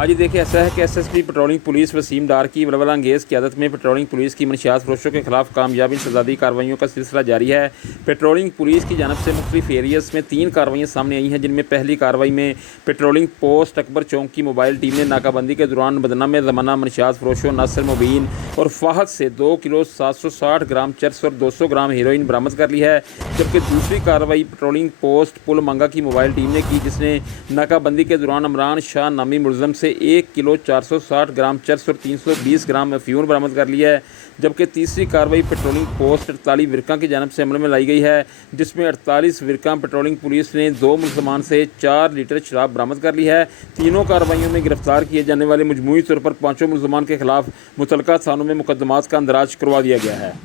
आज देखिए ऐसा है कि एसएसपी पेट्रोलिंग पुलिस वसीम डार की वलवला अंगेज़ क़यादत में पेट्रोलिंग पुलिस की मनशियात फरोशों के खिलाफ कामयाब इंसदादी कार्रवाइयों का सिलसिला जारी है। पेट्रोलिंग पुलिस की जानब से मुख्तलिफ एरियाज़ में 3 कार्रवाइयाँ सामने आई हैं, जिनमें पहली कार्रवाई में पेट्रोलिंग पोस्ट अकबर चौक की मोबाइल टीम ने नाकाबंदी के दौरान बदनाम ज़माना मनशियात फरोशों नासिर मुबीन और फ़हद से 2 किलो 760 ग्राम चरस और 200 ग्राम हेरोइन बरामद कर ली है। जबकि दूसरी कार्रवाई पेट्रोलिंग पोस्ट पुल मंगा की मोबाइल टीम ने की, जिसने नाकाबंदी के दौरान इमरान शाह नामी मुलज़म से 1 किलो 460 ग्राम चरस और 320 ग्राम अफ्यून बरामद कर लिया है। जबकि तीसरी कार्रवाई पेट्रोलिंग पोस्ट 48 विरका की जानब से अमल में लाई गई है, जिसमें 48 विरका पेट्रोलिंग पुलिस ने 2 मुलज़मान से 4 लीटर शराब बरामद कर ली है। तीनों कार्रवाइयों में गिरफ्तार किए जाने वाले मजमूई तौर पर 5 मुलज़मान के खिलाफ मुतल्लका थानों में मुकदमात का अंदराज करवा दिया गया है।